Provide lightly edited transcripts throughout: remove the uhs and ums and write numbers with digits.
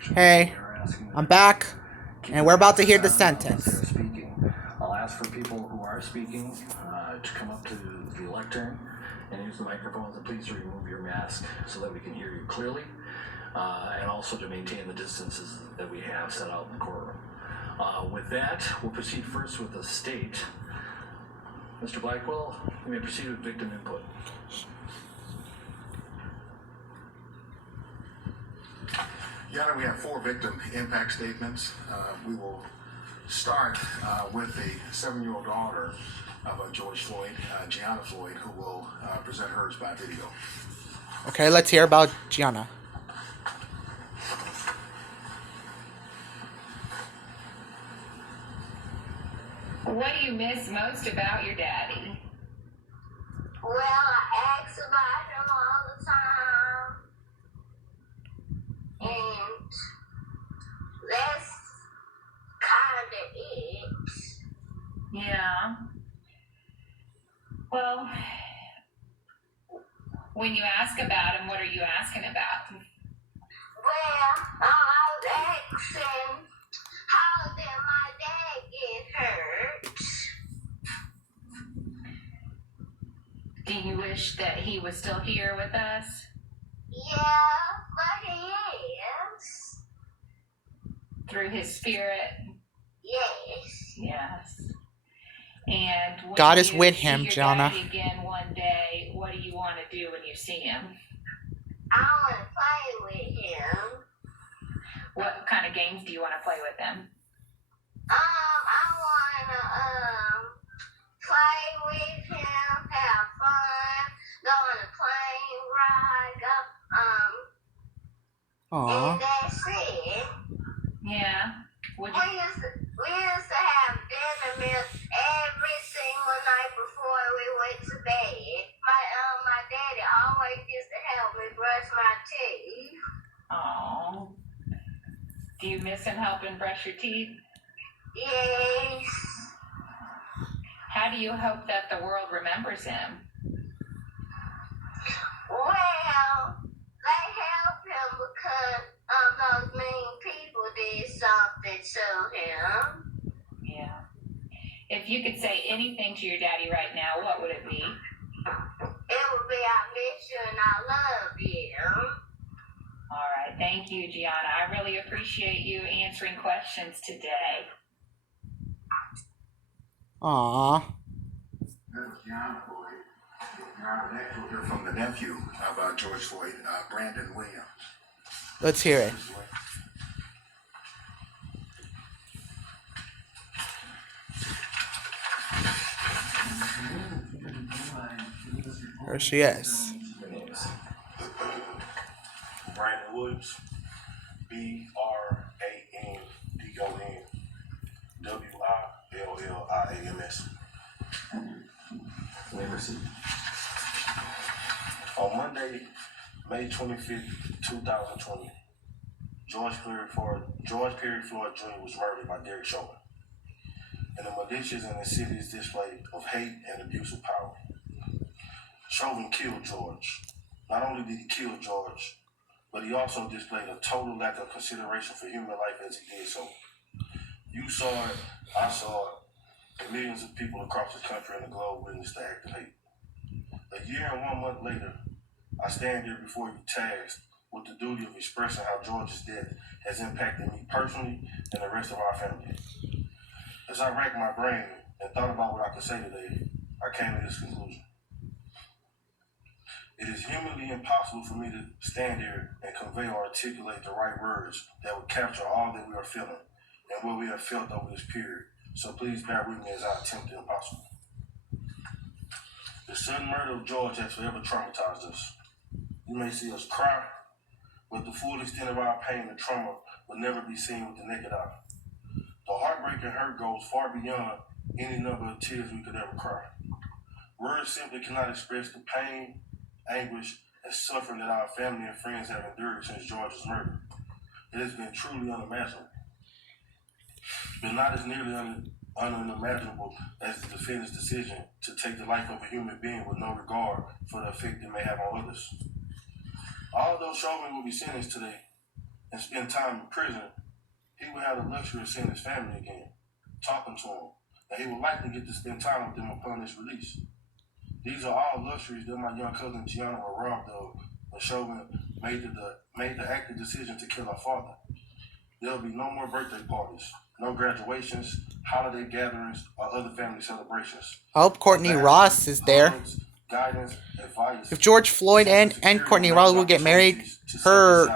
Hey, I'm back, and we're about to hear the sentence. I'll ask for people who are speaking to come up to the lectern and use the microphones, and please remove your mask so that we can hear you clearly, and also to maintain the distances that we have set out in the courtroom. With that, we'll proceed first with the state. Mr. Blackwell, you may proceed with victim input. Your Honor, we have 4 victim impact statements. We will start with the 7-year-old daughter of George Floyd, Gianna Floyd, who will present hers by video. Okay, let's hear about Gianna. What do you miss most about your daddy? Well, I ask about him all the time. And that's kind of it. Yeah. Well, when you ask about him, what are you asking about? Well, I was asking how did my dad get hurt? Do you wish that he was still here with us? Yeah, but he is. Through his spirit? Yes. Yes. And when God is you with see him, your Gianna. daddy again one day, what do you want to do when you see him? I want to play with him. What kind of games do you want to play with him? I want to play with him, have fun, go on a plane ride, Aww. and that's it. Yeah. Would you? We used to have dinner meals every single night before we went to bed. My daddy always used to help me brush my teeth. Oh. Do you miss him helping brush your teeth? Yes. How do you hope that the world remembers him? Well, they helped him because those mean people did something to him. Yeah. If you could say anything to your daddy right now, what would it be? It would be I miss you and I love you. All right. Thank you, Gianna. I really appreciate you answering questions today. Aww. That was Gianna Floyd. Next we'll hear from the nephew of George Floyd, Brandon Williams. Let's hear it. Here she is. Brandon Williams, BRANDON You may proceed. On Monday, May 25th, 2020, George Perry Floyd Jr. was murdered by Derek Chauvin in a malicious and insidious display of hate and abuse of power. Chauvin killed George. Not only did he kill George, but he also displayed a total lack of consideration for human life as he did so. You saw it, I saw it, and millions of people across the country and the globe witnessed the act of hate. A year and 1 month later, I stand here before you tasked with the duty of expressing how George's death has impacted me personally and the rest of our family. As I racked my brain and thought about what I could say today, I came to this conclusion. It is humanly impossible for me to stand here and convey or articulate the right words that would capture all that we are feeling and what we have felt over this period. So please bear with me as I attempt the impossible. The sudden murder of George has forever traumatized us. You may see us cry, but the full extent of our pain and trauma will never be seen with the naked eye. The heartbreak and hurt goes far beyond any number of tears we could ever cry. Words simply cannot express the pain, anguish, and suffering that our family and friends have endured since George's murder. It has been truly unimaginable, but not as nearly unimaginable as the defendant's decision to take the life of a human being with no regard for the effect it may have on others. Although Chauvin will be sentenced today, and spend time in prison, he would have the luxury of seeing his family again, talking to them, and he would likely get to spend time with them upon his release. These are all luxuries that my young cousin Gianna were robbed of when Chauvin made the active decision to kill our father. There'll be no more birthday parties, no graduations, holiday gatherings, or other family celebrations. I hope Courtney Ross is there. Hugs, guidance, advice. If George Floyd and Courtney Ross will get married, her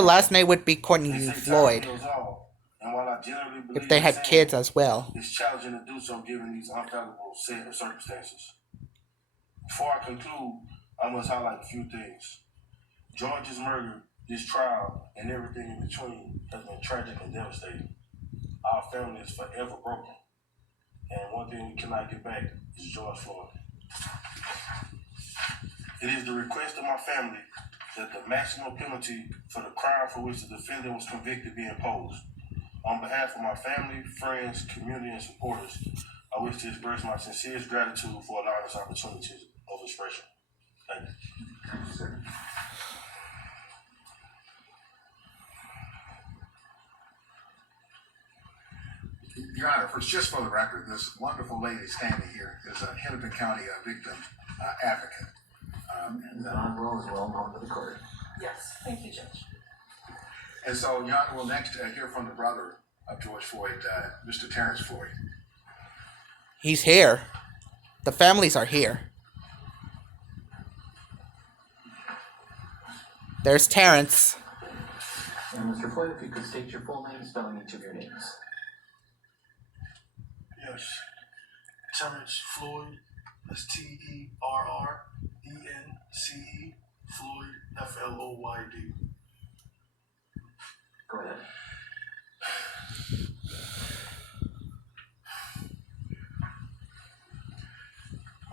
last name would be Courtney Floyd. If they had kids as well. It's challenging to do so given these unfathomable set of circumstances. Before I conclude, I must highlight a few things. George's murder, this trial, and everything in between has been tragic and devastating. Our family is forever broken. And one thing we cannot get back is George Floyd. It is the request of my family that the maximum penalty for the crime for which the defendant was convicted be imposed. On behalf of my family, friends, community, and supporters, I wish to express my sincerest gratitude for allowing us opportunities of expression. Thank you. Thank you, sir. Your Honor, just for the record, this wonderful lady standing here is a Hennepin County victim advocate. And Don Rowe is well known to the court. Yes, thank you, Judge. And so, Your Honor, we'll next hear from the brother of George Floyd, Mr. Terrence Floyd. He's here. The families are here. There's Terrence. And Mr. Floyd, if you could state your full name, spelling each of your names. Yes. Terrence Floyd. That's Terrence. Floyd, Floyd. Go ahead.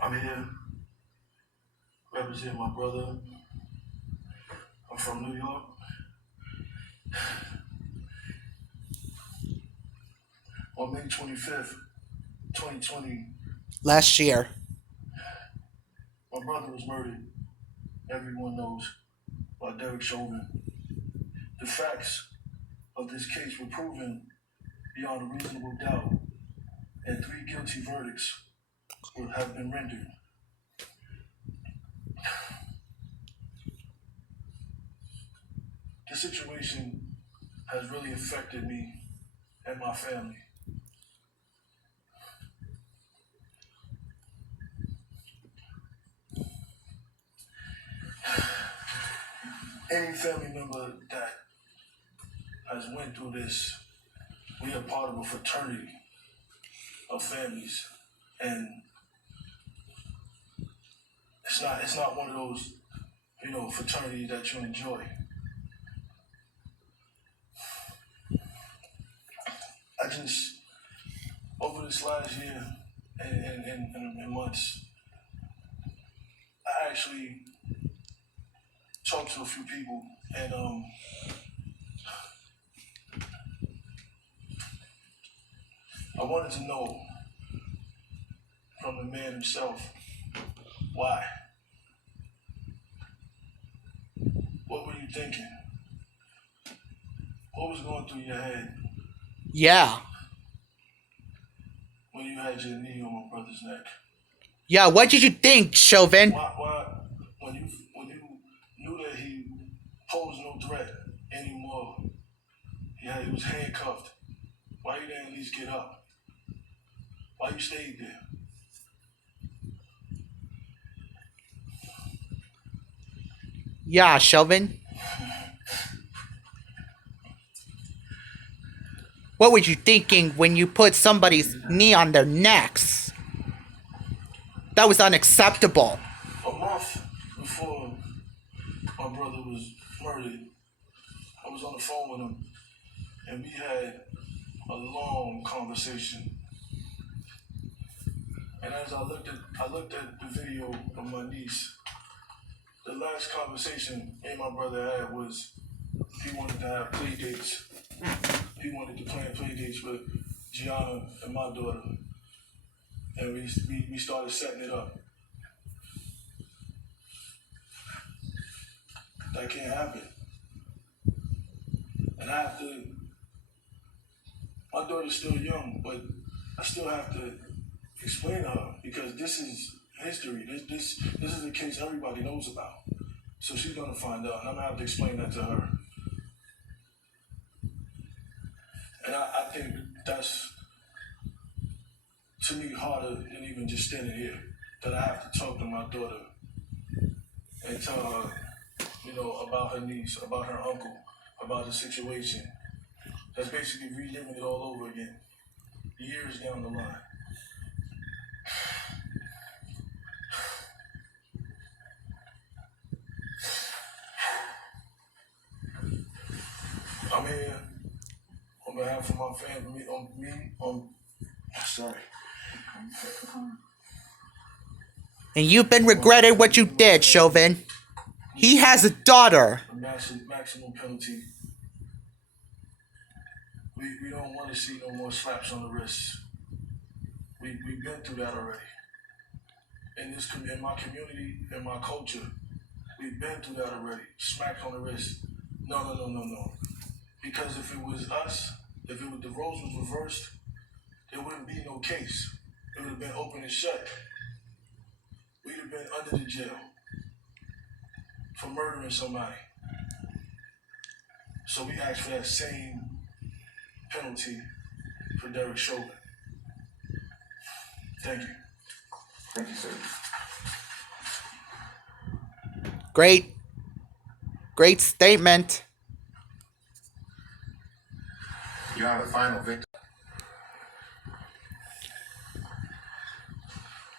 I'm here representing my brother. I'm from New York. On May 25th, 2020, Last year. my brother was murdered. Everyone knows, by Derek Chauvin. The facts of this case were proven beyond a reasonable doubt, and 3 guilty verdicts would have been rendered. This situation has really affected me and my family. Any family member that has went through this, we are part of a fraternity of families, and it's not one of those, fraternities that you enjoy. I just, over this last year and months, I actually talked to a few people, and I wanted to know from the man himself why. What were you thinking? What was going through your head Yeah. when you had your knee on my brother's neck? Yeah, what did you think, Chauvin? Why when you knew that he posed no threat anymore, he was handcuffed, why you didn't at least get up? Why you stayed there? Yeah, Chauvin. What were you thinking when you put somebody's knee on their necks? That was unacceptable. A month before my brother was murdered, I was on the phone with him, and we had a long conversation. And as I looked at the video of my niece, the last conversation me and my brother had was he wanted to have play dates. He wanted to plan play dates with Gianna and my daughter. And we started setting it up. That can't happen. And I have to, my daughter's still young, but I still have to explain to her because this is history. This is a case everybody knows about. So she's gonna find out, and I'm gonna have to explain that to her. And I think that's, to me, harder than even just standing here. That I have to talk to my daughter and tell her, about her niece, about her uncle, about the situation. That's basically reliving it all over again, years down the line. I'm here on behalf of my family, sorry. And you've been regretted what you did, Chauvin. He has a daughter. A maximum penalty. We don't want to see no more slaps on the wrist. We've been through that already. In my community, in my culture, we've been through that already. Smacked on the wrist. No. Because if it was us, if the roles was reversed, there wouldn't be no case. It would have been open and shut. We'd have been under the jail for murdering somebody. So we asked for that same penalty for Derek Chauvin. Thank you. Thank you, sir. Great statement. You are the final victim.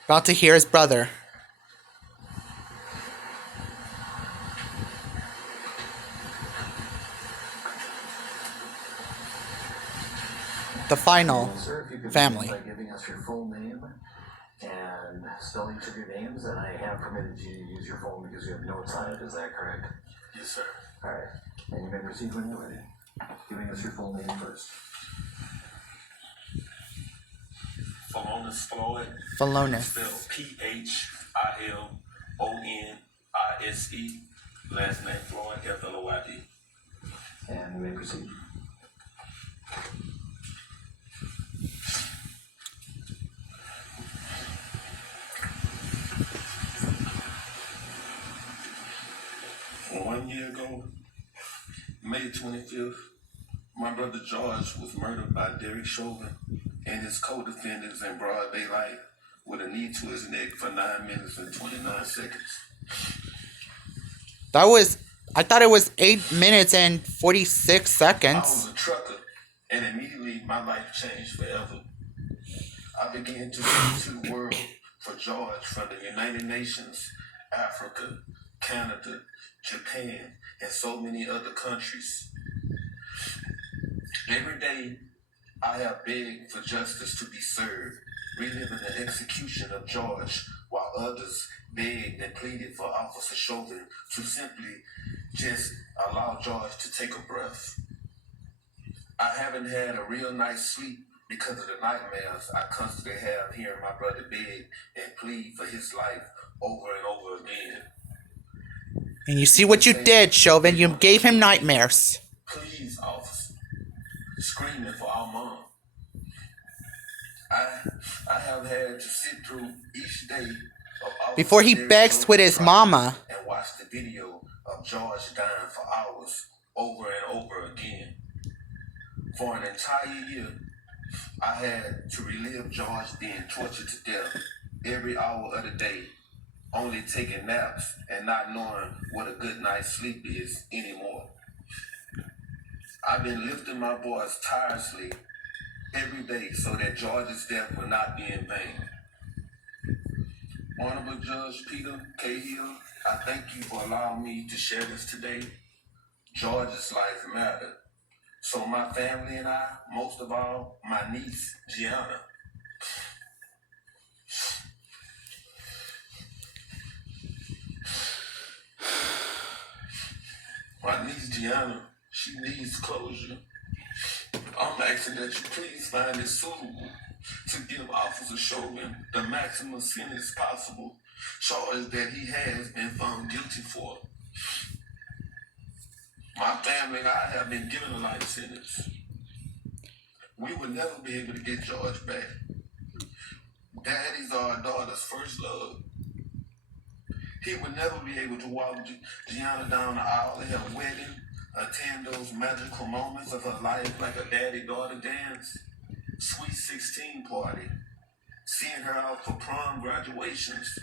About to hear his brother. The final Sir, if you could family. begin by giving us your full name and spell each of your names, and I have permitted you to use your phone because you have notes on it. Is that correct? Yes, sir. All right. And you may proceed when you're ready. Giving us your full name first. Floyd. Phalonis. Spelled Philonise. Last name Floyd, Floyd. And you may proceed. One year ago, May 25th, my brother George was murdered by Derek Chauvin and his co-defendants in broad daylight with a knee to his neck for 9 minutes and 29 seconds. I thought it was 8 minutes and 46 I seconds. was a trucker, and immediately my life changed forever. I began to look to the world for George from the United Nations, Africa, Canada, Japan, and so many other countries. Every day, I have begged for justice to be served, reliving the execution of George, while others begged and pleaded for Officer Chauvin to simply just allow George to take a breath. I haven't had a real night's sleep because of the nightmares I constantly have hearing my brother beg and plead for his life over and over again. And you see what you did, Chauvin. You gave him nightmares. Please, officer. Screaming for our mom. I have had to sit through each day of Before he Derek begs Chauvin's with his trial mama. and watch the video of George dying for hours over and over again. For an entire year, I had to relive George being tortured to death every hour of the day, only taking naps and not knowing what a good night's sleep is anymore. I've been lifting my voice tirelessly every day so that George's death will not be in vain. Honorable Judge Peter Cahill, I thank you for allowing me to share this today. George's life mattered. So my family and I, most of all, my niece, Gianna. My niece, Gianna, she needs closure. I'm asking that you please find it suitable to give Officer Chauvin the maximum sentence possible, charges that he has been found guilty for. My family and I have been given a life sentence. We will never be able to get George back. Daddy's our daughter's first love. He would never be able to walk Gianna down the aisle at her wedding, attend those magical moments of her life like a daddy-daughter dance, sweet 16 party, seeing her out for prom graduations,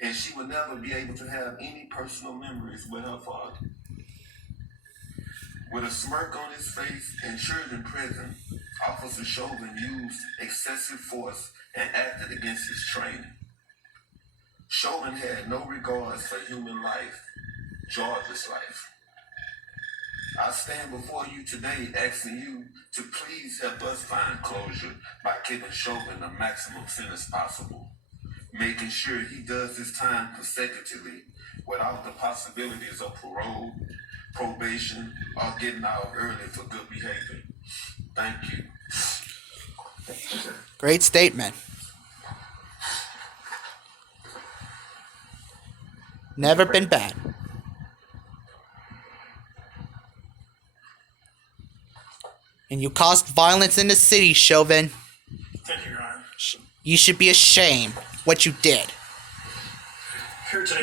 and she would never be able to have any personal memories with her father. With a smirk on his face and children present, Officer Chauvin used excessive force and acted against his training. Chauvin had no regards for human life, George's life. I stand before you today asking you to please help us find closure by giving Chauvin the maximum sentence possible, making sure he does his time consecutively without the possibilities of parole, probation, or getting out early for good behavior. Thank you. Great statement. Never been bad. And you caused violence in the city, Chauvin. Thank you, Your Honor. You should be ashamed what you did. Here today